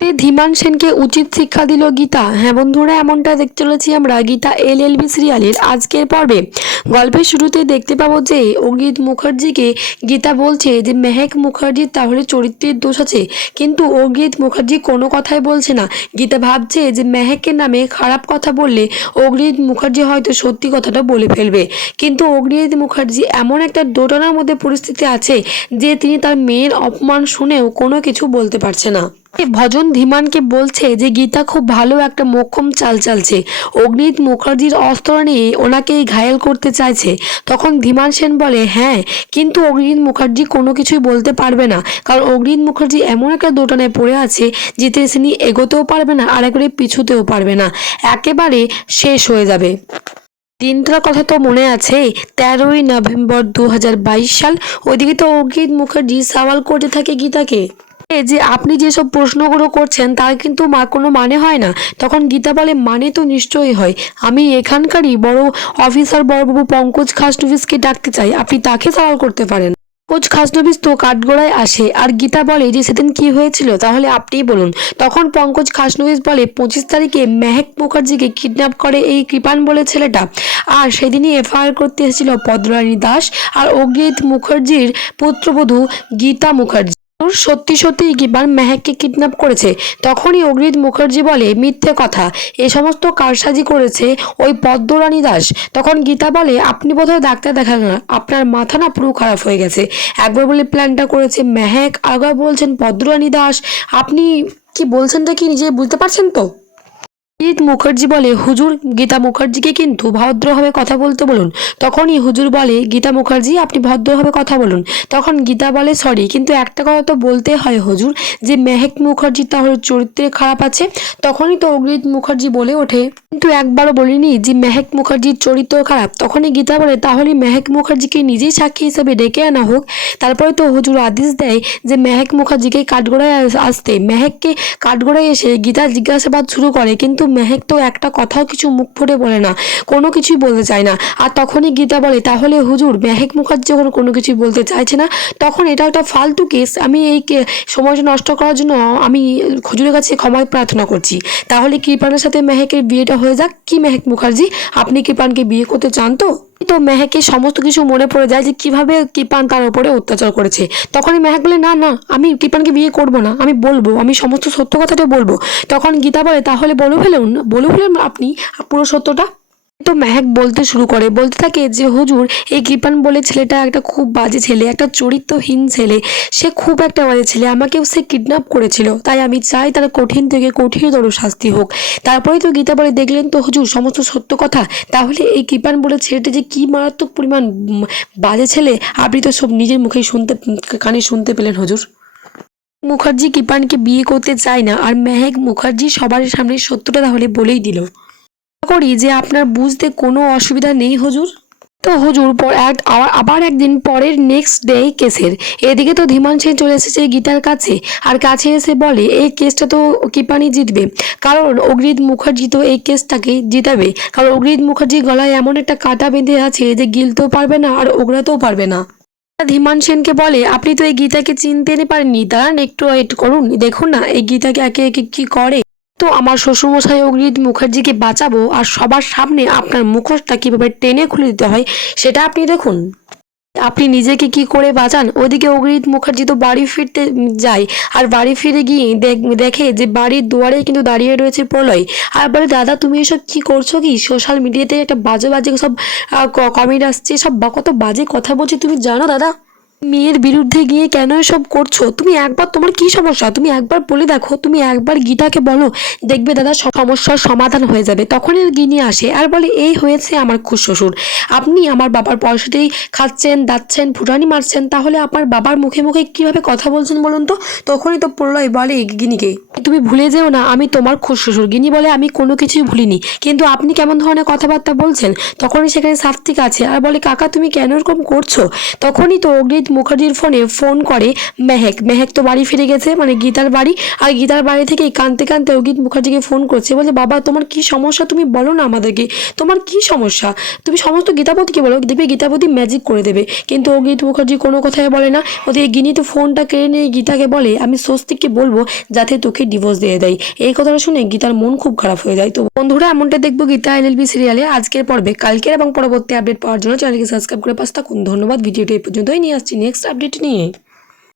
এ ধীমান সেনকে উচিত শিক্ষা দিল গীতা। হ্যাঁ বন্ধুরা, এমনটা দেখতে চলেছি আমরা গীতা এল এল বি সিরিয়ালের আজকের পর্বে। গল্পের শুরুতে দেখতে পাবো যে অঙ্গিত মুখার্জিকে গীতা বলছে যে, মেহেক মুখার্জির তাহলে চরিত্রের দোষ আছে। কিন্তু অঙ্গিত মুখার্জি কোনো কথাই বলছে না। গীতা ভাবছে যে, মেহেকের নামে খারাপ কথা বললে অগ্নিত মুখার্জি হয়তো সত্যি কথাটা বলে ফেলবে। কিন্তু অগ্নিত মুখার্জি এমন একটা দোটানার মধ্যে পরিস্থিতি আছে যে, তিনি তার মেয়ের অপমান শুনেও কোনো কিছু বলতে পারছে না। ভজন ধীমানকে বলছে যে গীতা খুব ভালো একটা মোক্ষম চাল চালছে। অগ্নিত মুখার্জির অস্ত্র নিয়ে ওনাকে ঘায়েল করতে চাইছে। তখন ধীমান সেন বলে হ্যাঁ কিন্তু অগ্নিত মুখার্জি কোনো কিছুই বলতে পারবে না। কারণ অগ্নিত মুখার্জি এমন একটা দোটানায় পড়ে আছে, যেতে তিনি এগোতেও পারবে না, আর একবারে পিছুতেও পারবে না। একেবারে শেষ হয়ে যাবে। দিনটার কথা তো মনে আছে, তেরোই নভেম্বর দু হাজার বাইশ সাল। ওইদিকে তো অঙ্কিত মুখার্জি সওয়াল করতে থাকে গীতাকে। যে আপনি যেসব প্রশ্নগুলো করছেন, তার কিন্তু মা কোনো মানে হয় না। তখন গীতা বলে মানে তো নিশ্চয়ই হয়। আমি এখানকারই বড় অফিসার বড়বাবু পঙ্কজ খাসটুফিসকে ডাকতে চাই। আপনি তাকে সওয়াল করতে পারেন। কোচ খাসনবিস তো কাঠগোড়ায় আসে, আর গীতা বলে যে সেদিন কি হয়েছিল, তাহলে আপনিই বলুন। তখন পঙ্কজ খাসনবিস বলে, পঁচিশ তারিখে মেহেক মুখার্জিকে কিডন্যাপ করে এই কৃপান বলে ছেলেটা। আর সেদিনই এফআইআর করতে এসেছিল পদ্মরানী দাস আর অগ্নিত মুখার্জির পুত্রবধূ গীতা মুখার্জি। সত্যি সত্যি কিপার মেহেককে কিডন্যাপ করেছে। তখনই অগ্রিত মুখার্জি বলে, মিথ্যে কথা। এ সমস্ত কারসাজি করেছে ওই পদ্মরানী দাস। তখন গীতা বলে, আপনি বোধহয় ডাক্তার দেখান না। আপনার মাথা না পুরো খারাপ হয়ে গেছে। একবার বলে প্ল্যানটা করেছে মেহেক আবার বলছেন পদ্মরানী দাস। আপনি কি বলছেনটা কি নিজে বুঝতে পারছেন তো? ঈদ মুখার্জি বলে, হুজুর, গীতা মুখার্জিকে কিন্তু ভদ্রভাবে কথা বলতে বলুন। তখনই হুজুর বলে, গীতা মুখার্জি, আপনি ভদ্রভাবে কথা বলুন। তখন গীতা বলে, সরি, কিন্তু একটা কথা তো বলতে হয় হুজুর, যে মেহেক মুখার্জি তাহলে চরিত্রে খারাপ আছে। তখনই তো অগ্রিত মুখার্জি বলে ওঠে। কিন্তু একবারও বলিনি যে মেহেক মুখার্জির চরিত্র খারাপ। তখনই গীতা বলে, তাহলে মেহেক মুখার্জিকে নিজেই সাক্ষী হিসেবে ডেকে আনা হোক। তারপরে তো হুজুর আদেশ দেয় যে মেহেক মুখার্জিকে কাঠগোড়ায় আসতে। মেহেককে কাঠগোড়ায় এসে গীতা জিজ্ঞাসাবাদ শুরু করে, কিন্তু মেহেক তো একটা কথাও কিছু মুখ ফুটে বলে না, কোনো কিছুই বলতে চায় না। আর তখনই গীতা বলে, তাহলে হুজুর, মেহেক মুখার্জি যখন কোনো কিছুই বলতে চাইছে না, তখন এটা একটা ফালতু কেস। আমি এই সময়টা নষ্ট করার জন্য আমি হুজুরের কাছে ক্ষমায় প্রার্থনা করছি। তাহলে কৃপানের সাথে মেহেকের বিয়েটা হয়ে যাক। কি মেহেক মুখার্জি? আপনি কৃপানকে বিয়ে করতে চান তো? তো মেহেকে সমস্ত কিছু মনে পড়ে যায় যে কীভাবে কৃপান তার উপরে অত্যাচার করেছে। তখনই মেহেক বলে, না না, আমি কৃপানকে বিয়ে করব না, আমি বলব, আমি সমস্ত সত্য কথাটা বলব। তখন গীতা বলে, তাহলে বলে ফেলুন বলে ফেলুন আপনি পুরো সত্যটা? তো মেহেক বলতে শুরু করে, বলতে থাকে যে হুজুর, এই কৃপান বলে ছেলেটা একটা খুব বাজে ছেলে, একটা চরিত্রহীন ছেলে। সে খুব একটা বাজে ছেলে, আমাকেও সে কিডন্যাপ করেছিল। তাই আমি চাই তার কঠিন থেকে কঠিনতর শাস্তি হোক। তারপরে তো গীতা বলে দেখলেন তো হুজুর, সমস্ত সত্য কথা। তাহলে এই কৃপান বলে ছেলেটা যে কি মারাত্মক পরিমাণ বাজে ছেলে, আপনি তো সব নিজের মুখেই শুনতে, কানে শুনতে পেলেন হুজুর। মুখার্জি কৃপানকে বিয়ে করতে চায় না, আর মেহেক মুখার্জি সবার সামনে সত্যটা তাহলে বলেই দিল। করি যে আপনার বুঝতে কোনো অসুবিধা নেই হুজুর? তো হুজুর, পর এক, আবার একদিন পরের নেক্সট ডে কেসের। এদিকে তো ধীমান সেন চলে এসেছে গীতার কাছে, আর কাছে এসে বলে, এই কেসটা তো কৃপানি জিতবে। কারণ অগ্রিত মুখার্জি তো এই কেসটাকে জিতাবে। কারণ অগ্রিত মুখার্জির গলায় এমন একটা কাটা বেঁধে আছে যে গিলতেও পারবে না আর ওগড়াতেও পারবে না। ধীমান সেনকে বলে, আপনি তো এই গীতাকে চিনতে পারেননি, দাঁড়ান একটু ওয়েট করুন, দেখুন না এই গীতাকে একে একে কি করে? তো আমার শ্বশুরমশাই অগ্রিত মুখার্জিকে বাঁচাবো আর সবার সামনে আপনার মুখোশটা কীভাবে টেনে খুলে দিতে হয় সেটা আপনি দেখুন। আপনি নিজেকে কি করে বাঁচান? ওদিকে অগ্রিত মুখার্জি তো বাড়ি ফিরতে যায় আর বাড়ি ফিরে গিয়ে দেখ- যে বাড়ির দুয়ারে কিন্তু দাঁড়িয়ে রয়েছে প্রলয়। আর বলে, দাদা, তুমি এসব কি করছ কি? সোশ্যাল মিডিয়াতে একটা বাজে বাজে সব কমেন্ট আসছে, সব কত বাজে কথা বলছে তুমি জানো, দাদা? মেয়ের বিরুদ্ধে গিয়ে কেন এসব করছ? তুমি একবার তোমার কি সমস্যা? তুমি একবার বলে দেখো, তুমি একবার গীতাকে বলো, দেখবে দাদা সব সমস্যার সমাধান হয়ে যাবে। তখনই গিনি আসে আর বলে, এই হয়েছে আমার খুশ শ্বশুর আপনি আমার বাবার পয়সাতেই খাচ্ছেন, দাচ্ছেন, ফুটানি মারছেন, তাহলে আপনার বাবার মুখে মুখে কীভাবে কথা বলছেন বলুন তো? তখনই তো প্রলয় বলে, গিনিকে, তুমি ভুলে যেও না, আমি তোমার খুশ শ্বশুর গিনি বলে, আমি কোনো কিছুই ভুলিনি, কিন্তু আপনি কেমন ধরনের কথাবার্তা বলছেন? তখনই সেখানে সাত্বিক আছে আর বলে, কাকা, তুমি কেন এরকম করছ? তখনই তো অগ্নিত মুখার্জির ফোনে ফোন করে মেহেক। মেহেক তো বাড়ি ফিরে গেছে মানে গীতার বাড়ি। আর গীতার বাড়ি থেকেই কাঁদতে কাঁদতে অগিত মুখার্জিকে ফোন করছে। বলে বাবা, তোমার কি সমস্যা? তুমি বলো না আমাদেরকে। তোমার কি সমস্যা? তুমি সমস্ত গীতাপতিকে বলো। দেখবে গীতাপতি ম্যাজিক করে দেবে। কিন্তু অগিত মুখার্জি কোনো কথাই বলে না। ওদিকে গিনি তো ফোনটা কেড়ে নিয়ে গীতাকে বলে, আমি স্বস্তিককে বলব যাতে তোকে ডিভোর্স দিয়ে দেয়। এই কথাটা শুনে গীতার মন খুব খারাপ হয়ে যায়। তো বন্ধুরা, এমনটা দেখব গীতা এল এলএলবি সিরিয়ালে আজকের পর্বে। কালকের এবং পরবর্তী আপডেট পাওয়ার জন্য চ্যানেলকে সাবস্ক্রাইব করে পাশ থাকুন। ধন্যবাদ। ভিডিওটি এই পর্যন্তই। নিয়ে আসছি নেক্সট আপডেট নিয়ে।